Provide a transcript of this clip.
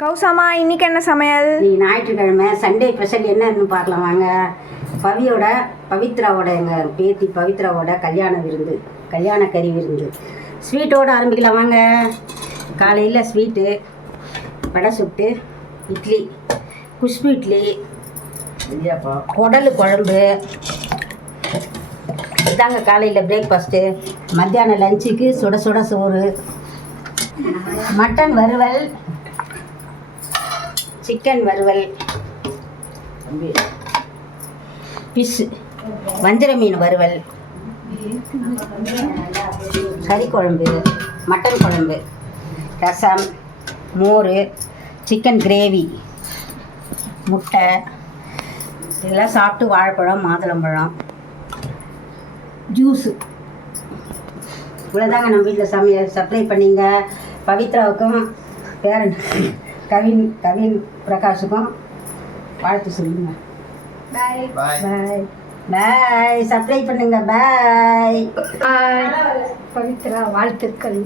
கௌசாமா இன்னைக்கு என்ன சமையல்? நீ ஞாயிற்றுக்கிழமை சண்டே ஸ்பெஷல் என்னன்னு பார்க்கலாம் வாங்க. பவியோட பவித்ராவோட எங்கள் பேத்தி பவித்ராவோட கல்யாண விருந்து கல்யாண கறி விருந்து. ஸ்வீட்டோடு ஆரம்பிக்கலாம் வாங்க. காலையில் ஸ்வீட்டு வடை சுட்டு இட்லி குஷ்பு இட்லி குடல் குழம்பு. இதாங்க காலையில் பிரேக்ஃபாஸ்ட்டு மத்தியானம் லஞ்சுக்கு சுட சுட சோறு. மட்டன் வறுவல். சிக்கன் வறுவல். ஃபிஷ் வஞ்சர மீன் வறுவல். கறி குழம்பு மட்டன் குழம்பு ரசம் மோர் சிக்கன் கிரேவி முட்டை. இதெல்லாம் சாப்பிட்டு வாழைப்பழம் மாதுளம்பழம் ஜூஸு. இவ்வளோதாங்க நம்ம வீட்டில் சமையல். சப்ளை பண்ணிங்க. பவித்ராவுக்கும் பேரன் கவின் கவின் பிரகாஷுக்கும் வாழ்த்து சொல்லுங்க. பாய் பாய் சப்ளை பண்ணுங்க. பாய் பவித்ரா வாழ்த்துக்கள்.